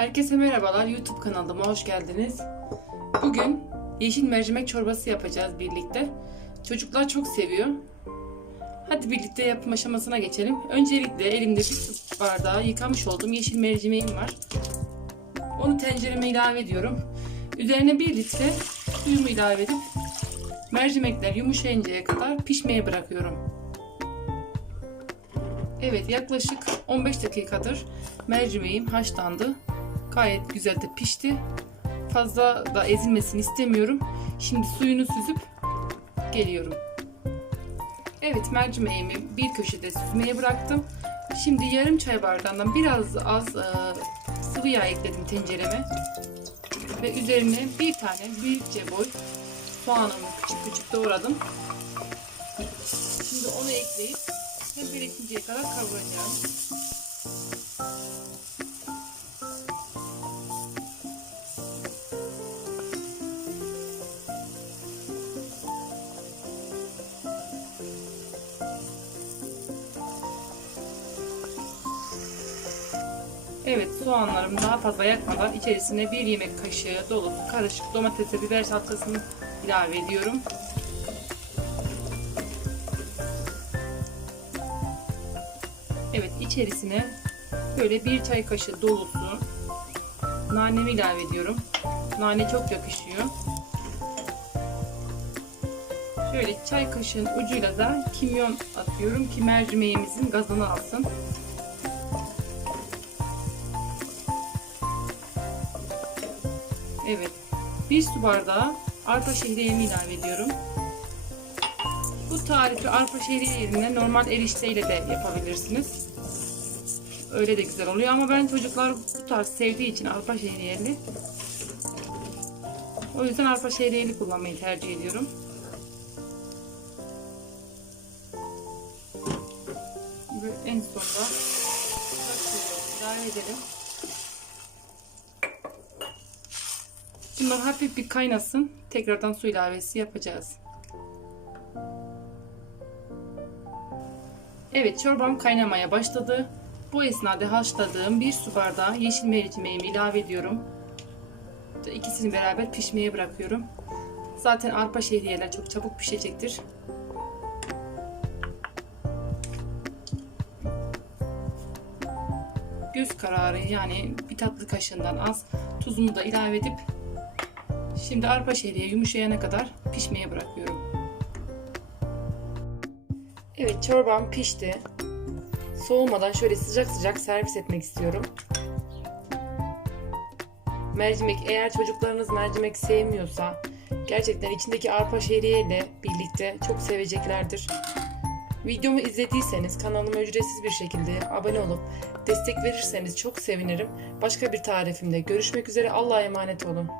Herkese merhabalar. YouTube kanalıma hoş geldiniz. Bugün yeşil mercimek çorbası yapacağız birlikte. Çocuklar çok seviyor. Hadi birlikte yapım aşamasına geçelim. Öncelikle elimde bir bardağı yıkamış olduğum yeşil mercimeğim var. Onu tencereme ilave ediyorum. Üzerine 1 litre suyumu ilave edip mercimekler yumuşayıncaya kadar pişmeye bırakıyorum. Evet yaklaşık 15 dakikadır mercimeğim haşlandı. Gayet güzel de pişti. Fazla da ezilmesini istemiyorum. Şimdi suyunu süzüp geliyorum. Evet mercimeğimi bir köşede süzmeye bıraktım. Şimdi yarım çay bardağından biraz az e, sıvı yağ ekledim tencereme. Ve üzerine bir tane büyükçe boy soğanımı küçük küçük doğradım. Şimdi onu ekleyip hem birleşinceye kadar kavuracağım. Evet soğanlarımı daha fazla yakmadan içerisine bir yemek kaşığı dolusu karışık domates ve biber salçasını ilave ediyorum. Evet içerisine böyle bir çay kaşığı dolusu nanemi ilave ediyorum. Nane çok yakışıyor. Şöyle çay kaşığın ucuyla da kimyon atıyorum ki mercimeğimizin gazını alsın. Evet. Bir su bardağı arpa şehriyemi ilave ediyorum. Bu tarifi arpa şehriye yerine normal erişteyle de yapabilirsiniz. Öyle de güzel oluyor ama ben çocuklar bu tarz sevdiği için arpa şehriyeli. O yüzden arpa şehriyeli kullanmayı tercih ediyorum. Ve en sonunda ilave edelim. Bunlar hafif bir kaynasın. Tekrardan su ilavesi yapacağız. Evet çorbam kaynamaya başladı. Bu esnada haşladığım bir su bardağı yeşil mercimeğimi ilave ediyorum. İkisini beraber pişmeye bırakıyorum. Zaten arpa şehriyeler çok çabuk pişecektir. Göz kararı yani bir tatlı kaşığından az tuzumu da ilave edip Şimdi arpa şehriye yumuşayana kadar pişmeye bırakıyorum. Evet çorbam pişti. Soğumadan şöyle sıcak sıcak servis etmek istiyorum. Mercimek eğer çocuklarınız mercimek sevmiyorsa gerçekten içindeki arpa şehriye ile birlikte çok seveceklerdir. Videomu izlediyseniz kanalıma ücretsiz bir şekilde abone olup destek verirseniz çok sevinirim. Başka bir tarifimde görüşmek üzere. Allah'a emanet olun.